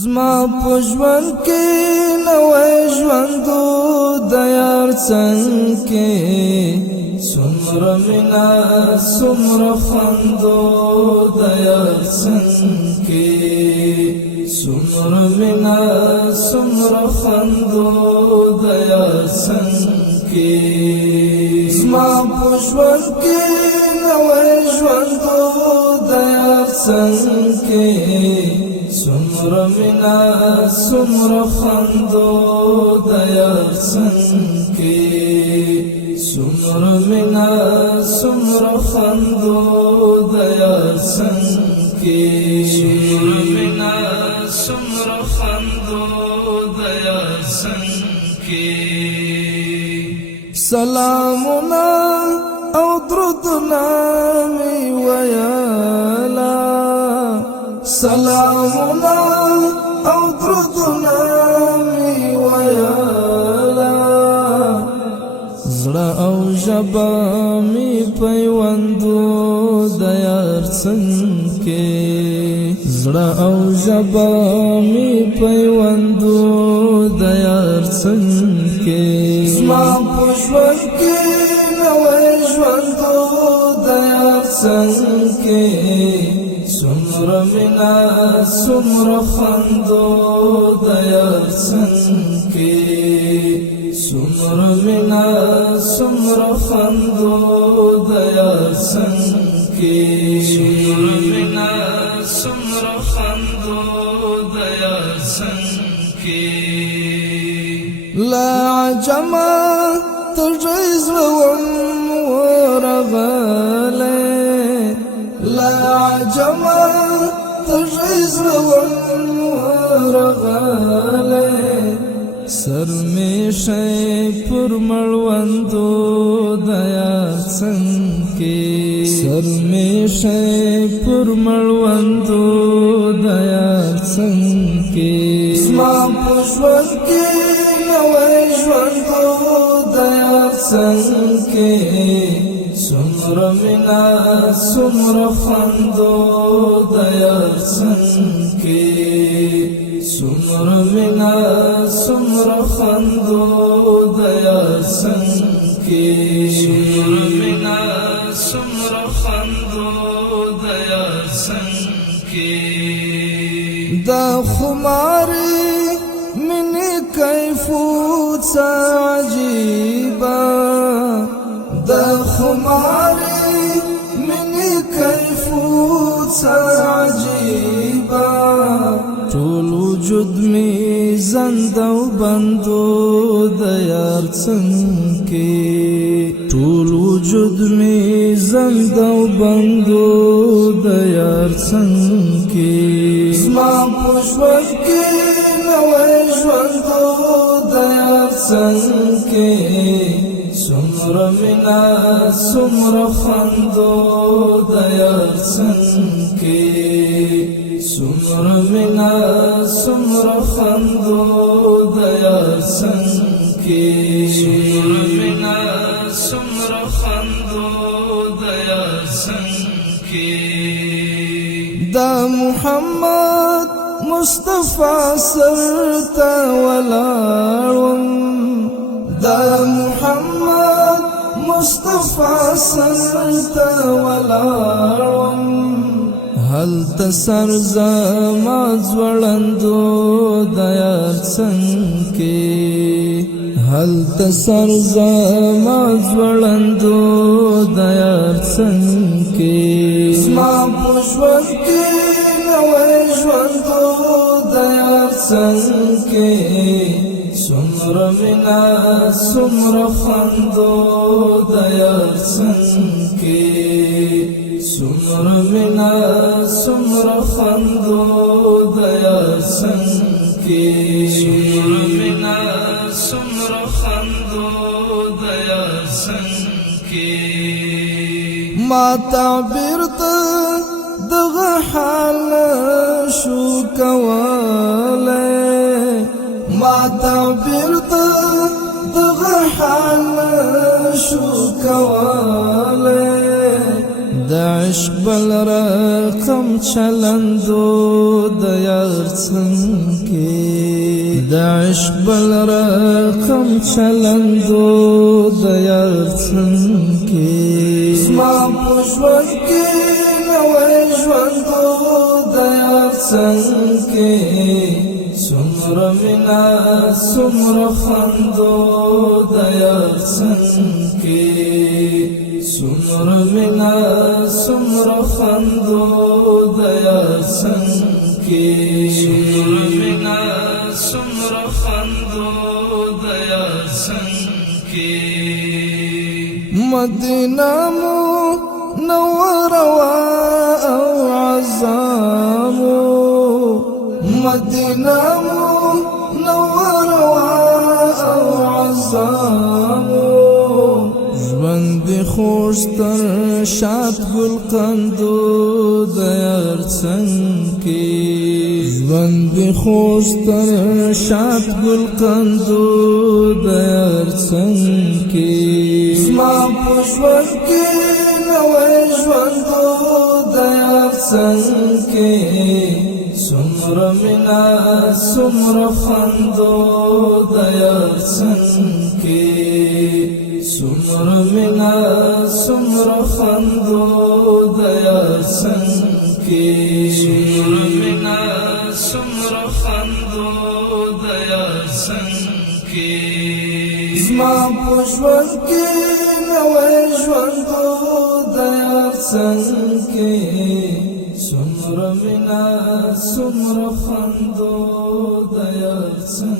زما په ژوند کې نوې ژوندو د یار څنګ کې څومره مینه څومره خوندو د یار څنګ کې څومره مینه څومره خوندو د یار څنګ کې زما په ژوند کې نوې ژوندو د یار څنګ کې څومره مینه څومره خوندو د یار څنګ کې څومره مینه څومره خوندو د یار څنګ کې څومره مینه څومره خوندو د یار څنګ کې سلامونه او درودونه می ویلا سلامنا او درودنا می ویلا زړه او ژبه می پیوندو د یار څنګ کې زړه او ژبه می پیوندو د یار څنګ کې زما په ژوند کې نوې ژوندو د یار څنګ کې څومره مینه څومره خوندو د یار څنګ کې څومره مینه څومره خوندو د یار څنګ کې څومره مینه څومره خوندو د یار څنګ کې لا عجمه تجیز لوم ورغله لا عجمه تجیز ورغله سر می شي پر مړوندو د یار څنګ کې سر می شي پر مړوندو د یار څنګ کې زما په ژوند کې نوې ژوندو د یار څنګ کې څومره مینه څومره خوندو د یار څنګ کې څومره مینه څومره خوندو د یار څنګ کې څومره مینه څومره خوندو د یار څنګ کې دا خماري منی کیفوت عجیبه دا خماري منی کیفوت عجیبه ټول وجود می زندو بندو د یار څنګ کې ټول وجود می زندو بندو د یار څنګ کې زما په ژوند کې نوې ژوندو د یار څنګ کې څومره مینه څومره خوندو د یار څنګ کې څومره مینه څومره خوندو د یار څنګ کې څومره مینه څومره خوندو د یار څنګ کې دا محمد مصطفی سرته ولاړم دا محمد مصطفی سرته ولاړم هلته سر زما ځوړندو د یار څنګ کې هلته سر زما ځوړندو د یار څنګ کې زما په ژوند کې نوې ژوندو د یار څنګ کې څومره مینه څومره خوندو د یار څنګ کې څومره مینه څومره خوندو د یار څنګ کې څومره مینه څومره خوندو د یار څنګ کې ما تعبیر ته دغه حال شو کوله ما تعبیر ته دغه حال شو کوله عشق بل رقم چلندو د یار څنګه د عشق بل رقم چلندو د یار څنګه زما په ژوند کې نوې ژوندو د یار څنګه څومره مینا څومره خندو د یار څنګه څومره مینا څومره خندو د یار څنګه څومره مینا څومره خندو د یار څنګه مدینه منوره او عزامو مدینه منوره او عزامو ژوند خوش تر شاد ګل قندو د یار څنګه ژوند خوش تر شاد ګل قندو د یار څنګه زما په ژوند کې نوې ژوندو د یار څنګه څومره مینا څومره خندو د یار څنګه څومره مینا څومره خندو د یار څنګه څومره مینا څومره خندو د یار څنګه زما په ژوند کې نوې ژوندو د یار څنګه څومره مینا څومره خندو د یار څنګه